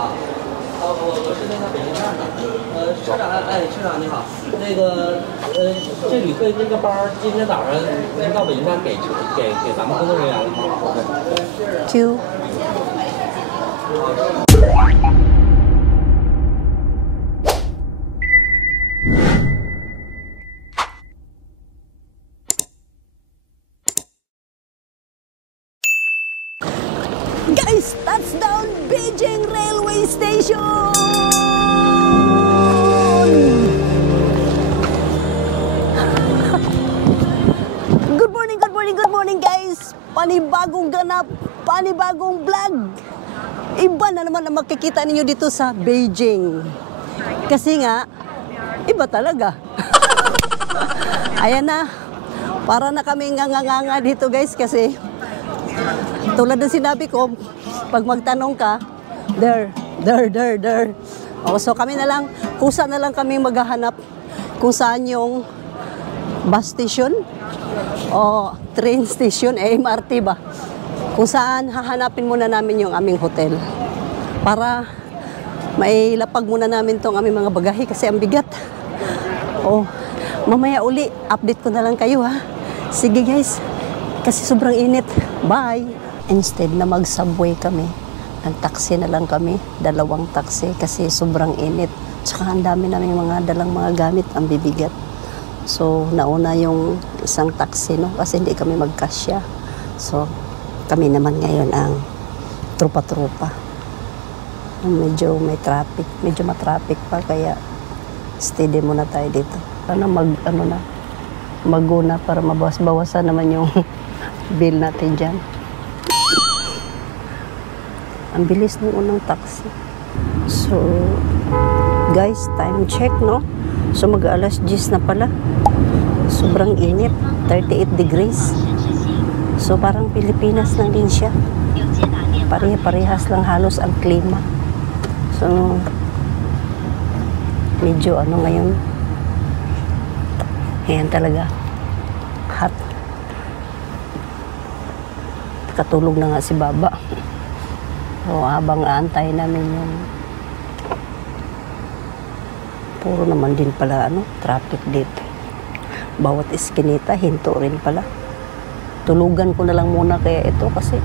我是那个北京站的，车长，哎，车长你好，那个，这旅费这个包今天早上您到北京站给咱们工作人员了吗 Q。Guys, touchdown Beijing Railway Station! Good morning, good morning, good morning guys! Panibagong ganap, panibagong vlog! Iba na naman ang makikita ninyo dito sa Beijing. Kasi nga, iba talaga. Ayan na, para na kami nganganga dito guys kasi tulad ng sinabi ko, pag magtanong ka, there. So kami na lang, kusa na lang kami maghahanap kung saan yung bus station o train station, MRT ba? Kung saan hahanapin muna namin yung aming hotel. Para mailapag muna namin tong aming mga bagahe kasi ang bigat. Mamaya uli, update ko na lang kayo ha. Sige guys, kasi sobrang init. Bye! Instead na mag-subway kami, nag-taxi na lang kami, 2 taxi kasi sobrang init. Tsaka ang dami namin mga dalang mga gamit, ang bibigat. So, nauna yung isang taxi, no? Kasi hindi kami magkasya. So, kami naman ngayon ang trupa-trupa. Medyo may traffic, medyo matraffic pa, kaya steady muna tayo dito. Sana mag-una para mabawas-bawasan naman yung bill natin dyan. Ang bilis ng unang taxi. So, guys, time check, no? So, mag-alas 10 na pala. Sobrang init. 38 degrees. So, parang Pilipinas lang din siya. Parehas lang halos ang klima. So, medyo ngayon. Ayan talaga. Hot. Katulog na nga si Baba. So, habang aantay namin yung puro naman din pala traffic dito. Bawat iskinita, hinto rin pala. Tulugan ko na lang muna kaya ito kasi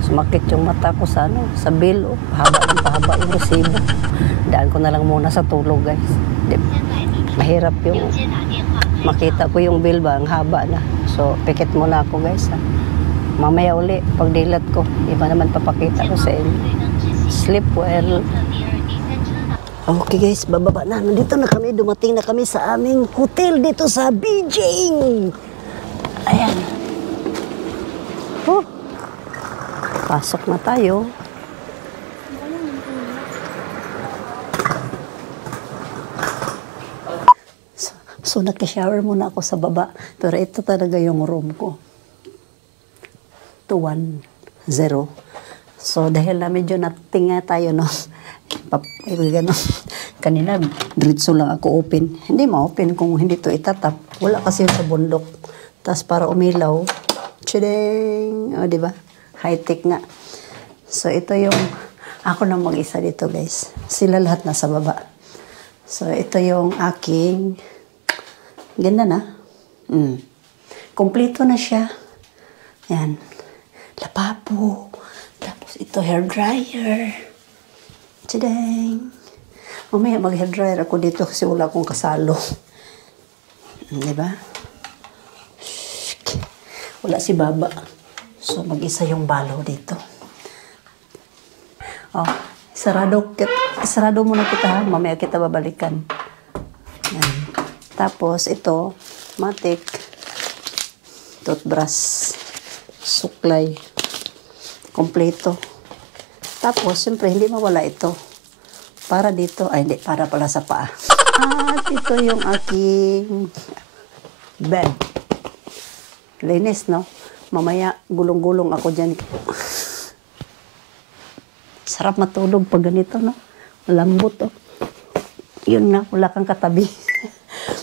sumakit yung mata ko sa bill. Pahaba yung resibo. Daan ko na lang muna sa tulog guys. Mahirap yung makita ko yung bill ba, ang haba na. So, pikit muna ako guys ha. Mamaya uli, pag dilat ko, iba naman papakita ko sa inyo. Sleep well. Okay guys, bababa na. Nandito na kami, dumating na kami sa aming hotel dito sa Beijing. Ayan. Pasok na tayo. So nagka-shower muna ako sa baba. Pero ito talaga yung room ko. 210. So, dahil na medyo natinga tayo, no? Kanina, diretso lang ako open. Hindi ma-open kung hindi to itatap. Wala kasi sa bundok. Tapos para umilaw, tshadeng! O, diba? High-tech nga. So, ito yung, ako na mag-isa dito, guys. Sila lahat nasa baba. So, ito yung aking, ganda na. Kompleto na siya. Yan. Lababo. Tapos ito, hair dryer. Tadang! Mamaya mag-hair dryer ako dito kasi wala akong kasalo. Diba? Wala si Baba. So, mag-isa yung balo dito. Sarado muna kita ha. Mamaya kita babalikan. Yan. Tapos, ito, matik, toothbrush, suklay, kompleto. Tapos, siyempre, hindi mawala ito. Para dito, ay hindi, para pala sa paa. At ito yung aking bed. Linis, no? Mamaya, gulong-gulong ako dyan. Sarap matulog pag ganito, no? Lambot, oh. Yun na, wala kang katabi.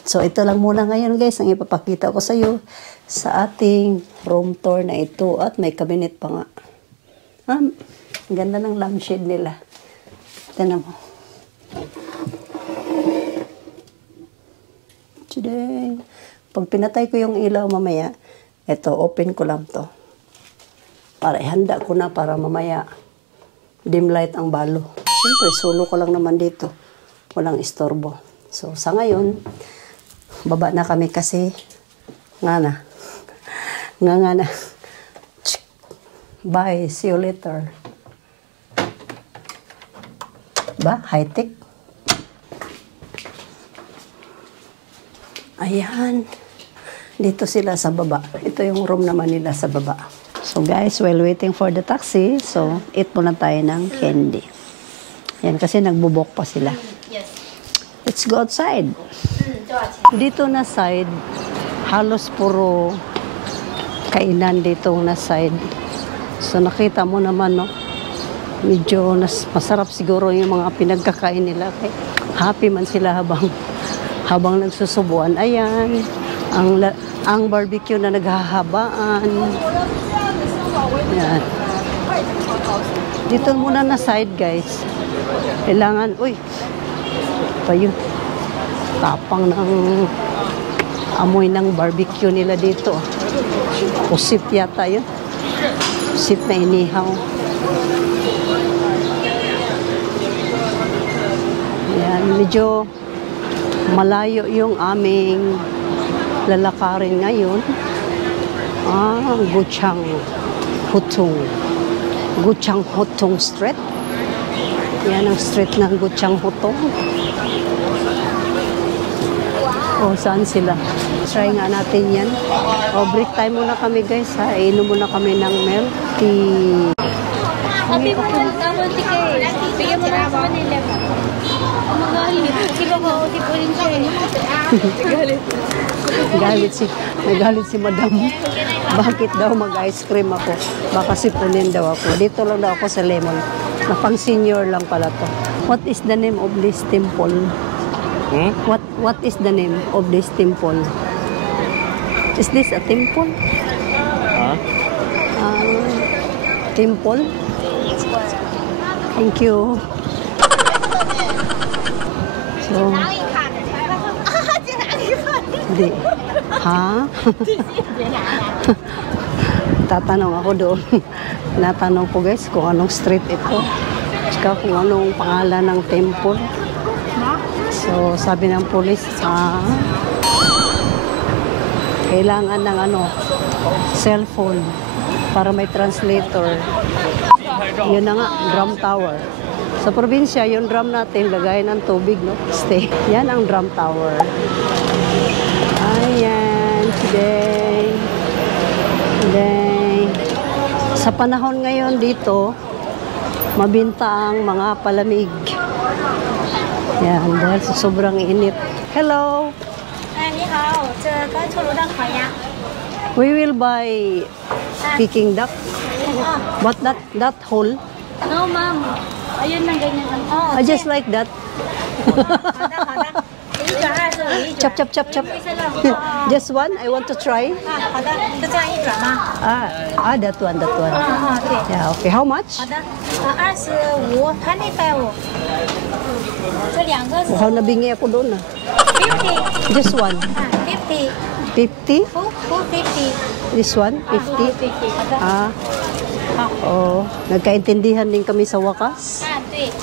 So, ito lang muna ngayon, guys, ang ipapakita ko sa iyo sa ating room tour na ito. At may cabinet pa nga. Ganda ng lampshade nila. Tinan mo. Today, pag pinatay ko yung ilaw mamaya, ito, open ko lang to. Para ihanda ko na para mamaya dim light ang balo. Siyempre, solo ko lang naman dito. Walang istorbo. So, sa ngayon, baba na kami kasi nga na. Bye. See you later. Ba? High-tech. Ayan. Dito sila sa baba. Ito yung room naman nila sa baba. So guys, while waiting for the taxi, so eat muna tayo ng candy. Ayan, kasi nagbubok pa sila. Let's go outside. Dito na side, halos puro kainan dito na side. So nakita mo naman, no? Medyo masarap siguro yung mga pinagkakain nila. Okay? Happy man sila habang nagsusubuan. Ayan, ang barbecue na naghahabaan. Ayan. Dito muna na side, guys. Kailangan, uy, pa yun. Tapang ng amoy ng barbecue nila dito. Usip yata yun. Usip na inihaw. Ayan, medyo malayo yung aming lalakarin ngayon. Guchang Hutong Street. Yan ang street ng Guchang Hutong. O, saan sila? Try nga natin yan. O, break time muna kami, guys, ha. Inom muna kami ng milk tea. Happy mo na double ticket. Bigyan mo na ako Manila. Magalit. Di ba ko di po rin siya? Nagalit si madam. Bakit daw mag-ice cream ako? Baka sipunin daw ako. Dito lang daw ako sa Lemon. Na pang senior lang pala to. What is the name of this temple? What is the name of this temple? Is this a temple? Temple? Thank you. So, hindi. Ha? Tatanong ako doon. Natanong ko, guys, kung anong street ito. Tsaka kung anong pangalan ng temple. So, sabi ng police, kailangan ng cellphone para may translator. Yun na nga, drum tower. Sa probinsya, yung drum natin, lagayin ng tubig, no? Stay. Yan ang drum tower. Ayan, today. Sa panahon ngayon dito, mabinta ang mga palamig. Yan, dahil sa sobrang init. Hello! We will buy Peking duck. But that whole? No, ma'am. Ayun lang, ganyan lang. I just like that. Chop. Just one? I want to try. That one. Yeah, okay. How much? 25 25这两个是 Mukhang nabingi ako doon 50 Just one. 50 50? 250 This one? 50? Oh, nagkaintindihan din kami sa wakas. 对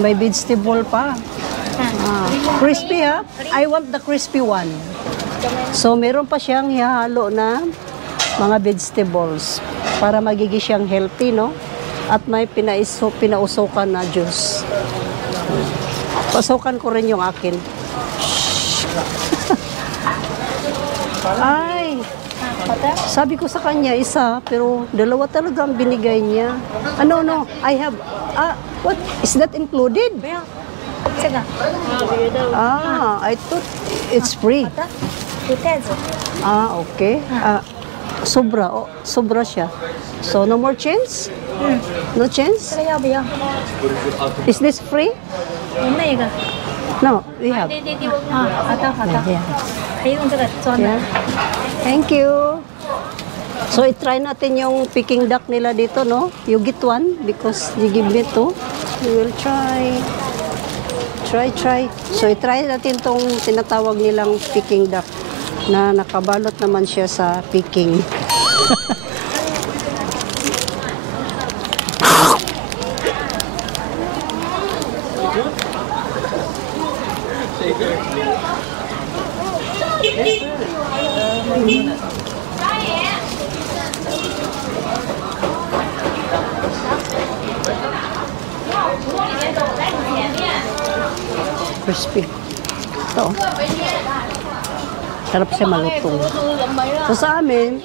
May vegetable pa. Crispy, ha? I want the crispy one. So, meron pa siyang hihalo na mga vegetables para magiging siyang healthy, no? At may pinausukan na juice. Pasukan ko rin yung akin. Ay! Sabi ko sa kanya, isa, pero dalawa talaga ang binigay niya. No, I have, what? Is that included? I thought it's free. Okay. Sobra siya. So, no more chance? No chance? 这个要不要？ Is this free? 那个 No, we have. 对好的 Yeah. 可以用这个装的 Yeah. Thank you. So, i-try natin yung Peking duck nila dito, no? You get one because you give me two. We will try. Try. So, i-try natin tong tinatawag nilang Peking duck na nakabalot naman siya sa Peking. Crispy. Ito. Sarap siya malutong. So sa amin,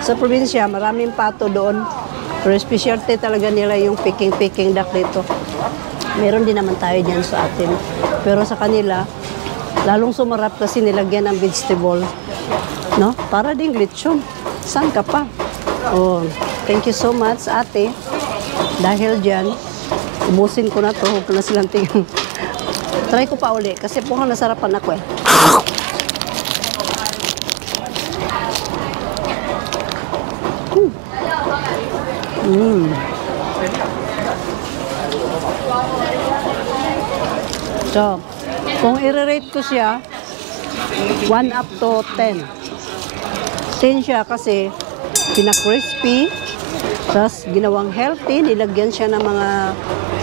sa probinsya, maraming pato doon. Pero specialty talaga nila yung Peking duck dito. Meron din naman tayo dyan sa atin. Pero sa kanila, lalong sumarap kasi nilagyan ng vegetable. No? Para ding lechon. Saan ka pa? Oh, thank you so much, ate. Dahil dyan, ubusin ko na to. Huwag ko na silang tingin. Try ko pa uli kasi mukhang nasarapan ako eh. So, kung i-rate ko siya, 1 up to 10. 10 siya kasi pina-crispy, tapos ginawang healthy, nilagyan siya ng mga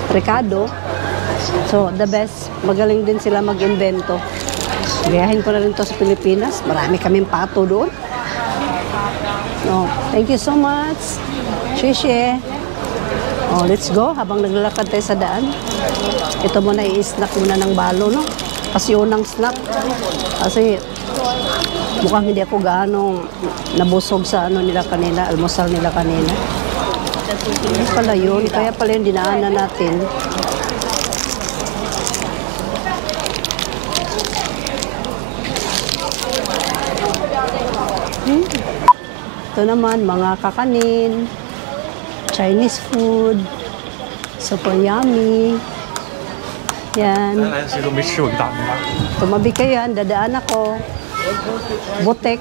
rekado. So, the best. Magaling din sila mag-invento. Gayahin ko na rin to sa Pilipinas. Marami kaming pato doon. No, thank you so much. Sheshe. Oh, let's go. Habang naglalakad tayo sa daan. Ito muna, i-snack muna ng balo, no? Kasi unang snack. Kasi mukhang hindi ako gaano nabusog sa ano nila kanina, almusal nila kanina. Hindi pala yun. Kaya pala yung dinaanan natin. Ito naman, mga kakanin, Chinese food, super yummy. Yan. Tumabi kayo yan, dadaan ako. Botek.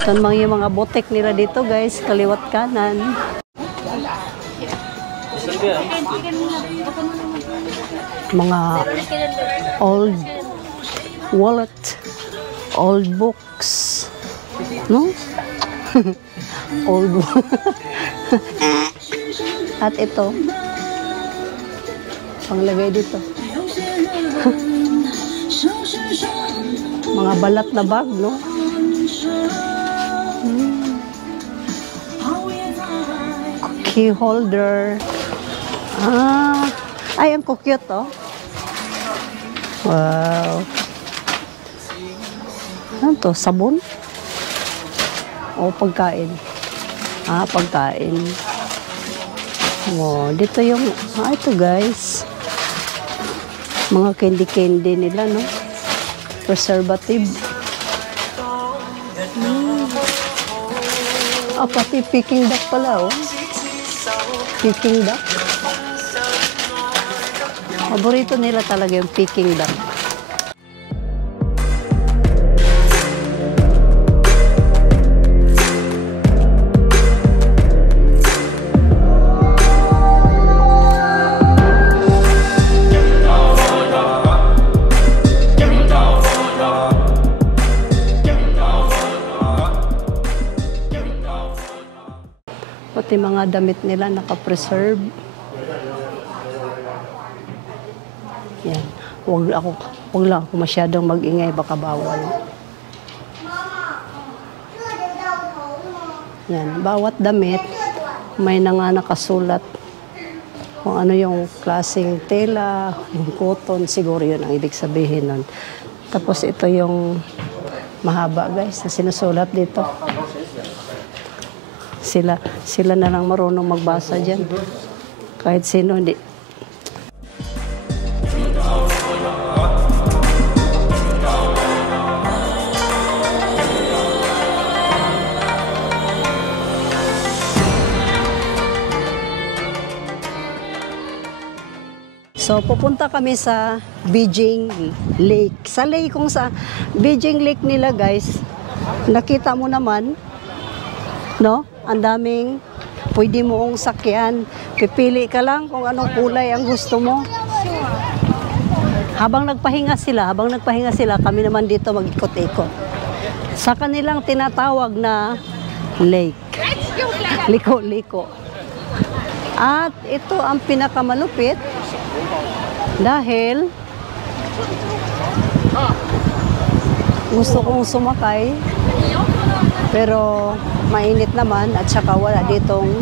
Ito yung mga botek nila dito guys, kaliwat kanan. Mga old wallet, old books. No? Old one. At ito, panglagay dito. Mga balat na bag, no? Key holder. Ay, ang cute, oh. Wow. Ano to? Sabon? O pagkain? Pagkain. Oh, dito yung, ito guys. Mga candy nila, no? Preservative. Pati Peking duck pala, oh. Peking duck. Paborito nila talaga yung Peking duck. Pati mga damit nila naka-preserve. Yan. Wag lang ako masyadong mag-ingay, baka bawal. Yan. Bawat damit, may na nga nakasulat kung ano yung klaseng tela, yung cotton, siguro yun ang ibig sabihin nun. Tapos ito yung mahaba guys, na sinusulat dito. Sila na lang marunong magbasa dyan. Kahit sino, hindi. So, pupunta kami sa Beijing Lake. Sa lake, kung sa Beijing Lake nila, guys, nakita mo naman, No? Ang daming pwede moong sakyan. Pipili ka lang kung anong kulay ang gusto mo. Habang nagpahinga sila, kami naman dito mag-ikot-ikot. Sa kanilang tinatawag na lake. Liko-liko. At ito ang pinakamalupit dahil gusto kong sumakay pero mainit naman at saka wala ditong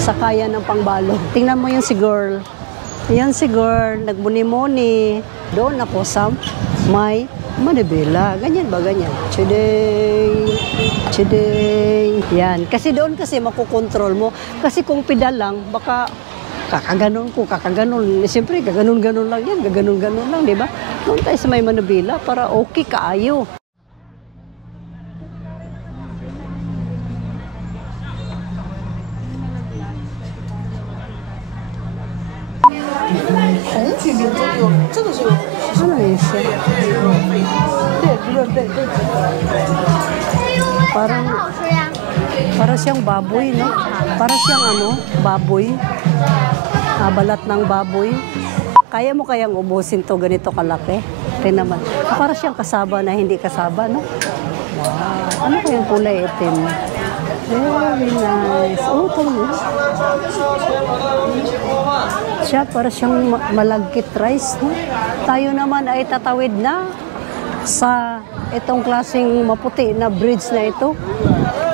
sakayan ng pangbalo. Tingnan mo yung si girl. Yan si girl, nagmuni-muni. Doon ako sa may Manibela. Ganyan ba? Ganyan. Today. Yan. Kasi doon kasi makukontrol mo. Kasi kung pedal lang, baka kakaganon ko, kakaganon. Siyempre, kaganon-ganon lang yan. Kaganon-ganon lang, di ba? Doon tayo sa may Manibela para okay kaayo. Ano yun siya? Parang siyang baboy, no? Parang siyang baboy. Balat ng baboy. Kaya mo kayang ubusin to ganito kalaki? Tingnan naman. Parang siyang kasaba na hindi kasaba, no? Wow. Ano kayang kulay itim? Very nice. Oh, ito mo. Siya, para siyang malagkit rice. No? Tayo naman ay tatawid na sa itong klaseng maputi na bridge na ito.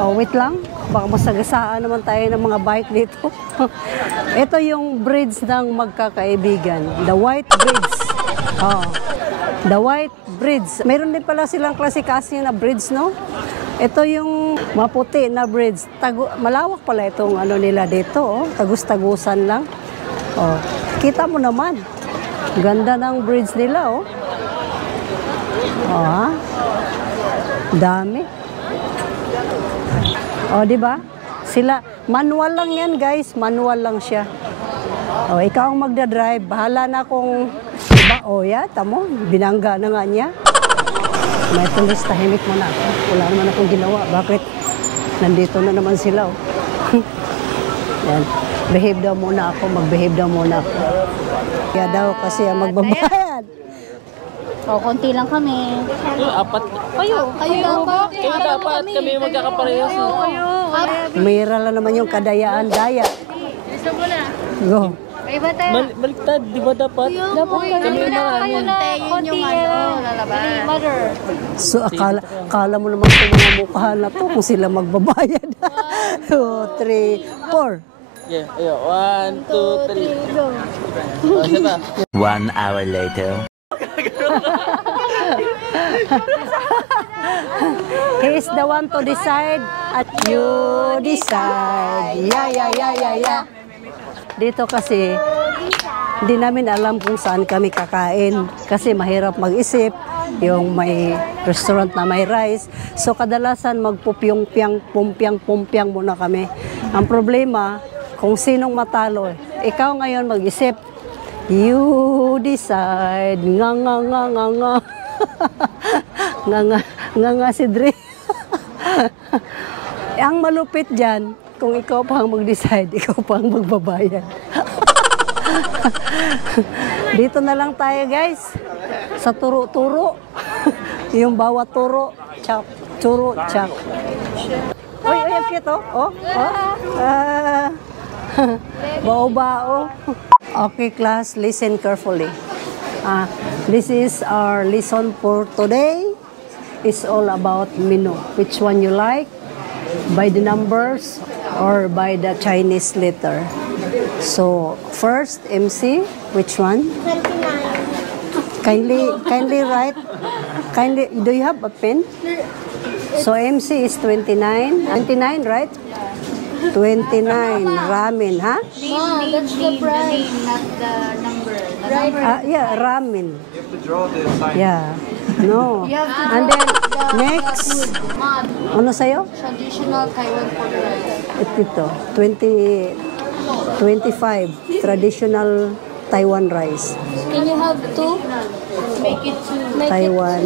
Oh, wait lang. Baka masagasaan naman tayo ng mga bike dito. Ito yung bridge ng magkakaibigan. The White Bridge. Oh, The White Bridge. Mayroon din pala silang klase-klase na bridge, no? Ito yung maputi na bridge. Malawak pala itong nila dito. Oh. Tagus-tagusan lang. Oh. Kita mo naman. Ganda ng bridge nila. Oh. Oh, ha? Dami. Oh, di ba? Sila, manual lang yan, guys. Manual lang siya. Oh, ikaw ang magdadrive. Bahala na kung, diba? Oh, ya, tamo. Binangga na nga niya. May tulis, tahimik mo na ako. Wala naman akong ginawa. Bakit? Nandito na naman sila. Oh. Yan. Behave daw muna ako. Mag-behave daw muna ako. Kaya daw kasi magbabayad. O, konti lang kami. Apat. Kayo dapat. Kayo dapat. Kami magkakaparehas. Mayra lang naman yung kadayaan-daya. Gusto mo na. Go. Iba tayo. Baliktad, di ba dapat? Dapat Kami marami. Yun yung lalabas. Mother. So, akala mo naman kung mga mukha na to kung sila magbabayad. 2, 3, 4. Yeah, ayo. 1, 2, 3. Go. Oh, siya 1 hour later. He is the one to decide at you decide. Yeah. Dito kasi, hindi namin alam kung saan kami kakain. Kasi mahirap mag-isip. Yung may restaurant na may rice. So kadalasan magpupyong-pyang muna kami. Ang problema, kung sinong matalo. Ikaw ngayon mag-isip. You decide. Nga. nga si Dre. Ang malupit dyan, kung ikaw pa ang mag-decide, ikaw pa ang magbabayad. Dito na lang tayo, guys. Sa turo-turo. Yung bawat turo, chak, turo, chak. Uy, ang cute, oh. Bao-bao. Okay, class, listen carefully. This is our lesson for today. It's all about menu. Which one you like? By the numbers or by the Chinese letter. So, first, MC, which one? 29. Kindly write. Do you have a pen? So, MC is 29. 29, right? 29. Ramen, ha? Mom, that's the price. Not the number. Yeah, ramen. You have to draw the sign. Yeah. No. You have to And then, next. Mom, Ano sa'yo? traditional Taiwan food rice. Ito, 25 traditional Taiwan rice. Can you have two? Make it two. Taiwan.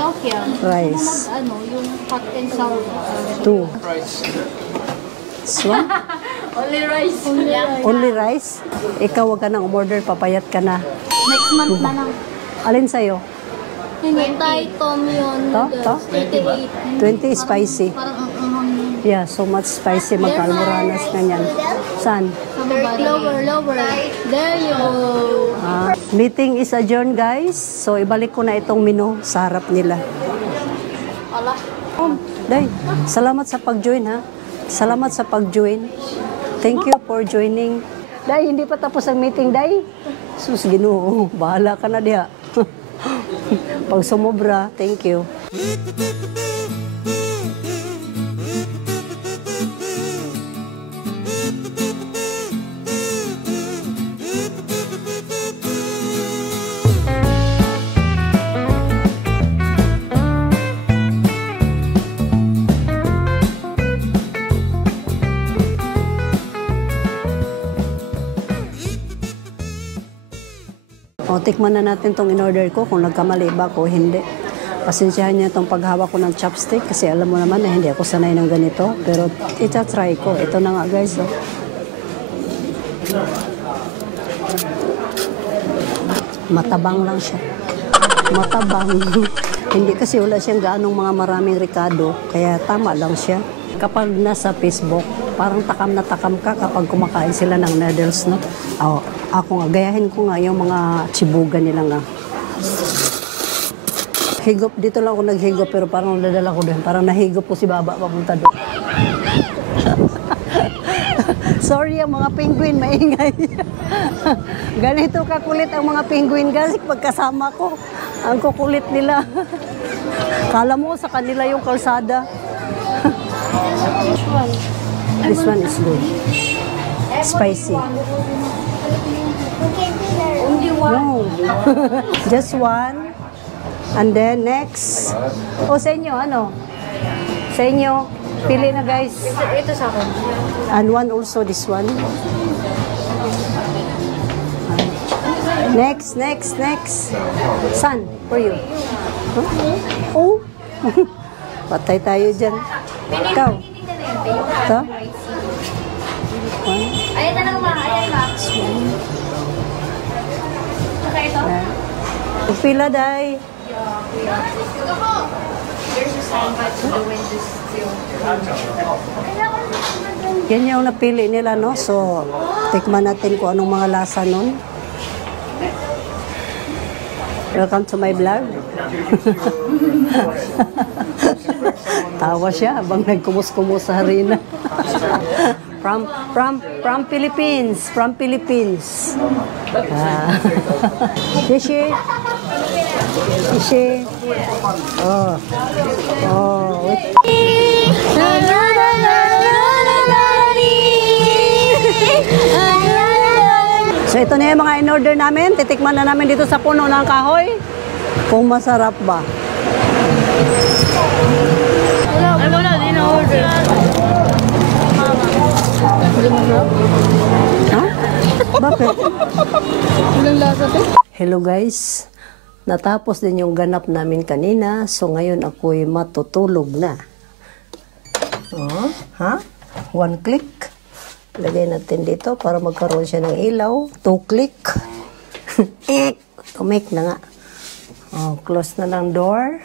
Ikaw, Kiam. Rice. Ano, yung hot and sour. 2. This one? Only rice. Only rice? Ikaw wag ka nang umorder, papayat ka na. Next month na lang. Alin sa'yo? Hinintay Tom yun. To? 88. 20 spicy. Parang ang anghang yun. Yeah, so much spicy. Magka-almoranas na yan. Saan? Lower. There you go. Meeting is adjourned, guys. So, ibalik ko na itong menu sa harap nila. Ala. Day, salamat sa pag-join, ha? Salamat sa pag-join. Thank you for joining. Day, hindi pa tapos ang meeting, Day. Sus, Ginoo. Bahala ka na diha. Pag sumobra, thank you. O, tikman na natin tong in-order ko kung nagkamali ba ako, hindi. Pasensyahan niyo itong paghawak ko ng chopstick kasi alam mo naman na hindi ako sanay ng ganito. Pero ita-try ko. Ito na nga guys. Oh. Matabang lang siya. Matabang. Hindi kasi wala siyang gaanong mga maraming ricado. Kaya tama lang siya. Kapag nasa Facebook, parang takam na takam ka kapag kumakain sila ng noodles, no? Ako nga, gayahin ko nga yung mga chibugan nila nga. Higop, dito lang ako naghigop pero parang nadala ko doon. Parang nahigop ko si Baba papunta doon. Sorry ang mga penguin, maingay. Ganito kakulit ang mga penguin kasi pagkasama ko. Ang kukulit nila. Kala mo sa kanila yung kalsada. This one is good. Spicy. Only one. No. Just one. And then next. O sa inyo, ano? Sa inyo, pili na guys. Ito sa akin. And one also, this one. Next. Son, for you. Huh? Oh. Patay tayo dyan. Ikaw. Ito. One. Ayan na lang ma. Ayan ma. Tsaka ito. Pila, day. There's a sign but the wind is still. Yan yung napili nila, no? So, tikman natin kung anong mga lasa nun. Welcome to my vlog. Tawa siya habang nagkumus-kumus sa harina. From Philippines. From Philippines. Fishy. Oh. So ito na yung mga in-order namin. Titikman na namin dito sa puno ng kahoy. Kung masarap ba. Wala, di na order. Ha? Bakit? Walang lasa to. Hello guys. Natapos din yung ganap namin kanina. So ngayon ako'y matutulog na. Oh, ha? One click. Lagay natin dito para magkaroon siya ng ilaw. 2 click. Tumik na nga. Oh, close na ng door.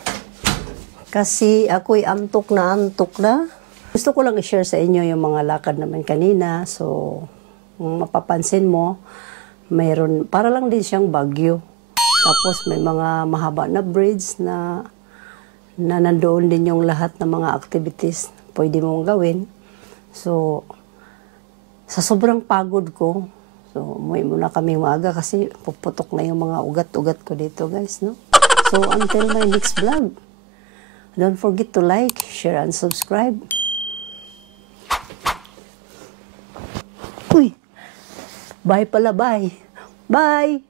Kasi ako'y antok na. Gusto ko lang i-share sa inyo yung mga lakad naman kanina. So, kung mapapansin mo, mayroon, para lang din siyang bagyo. Tapos may mga mahaba na bridge na nandoon din yung lahat ng mga activities pwede mong gawin. So, sa sobrang pagod ko, so umuwi muna kami maaga kasi puputok na yung mga ugat-ugat ko dito guys, no? So, until my next vlog, don't forget to like, share, and subscribe. Uy! Bye pala, bye! Bye!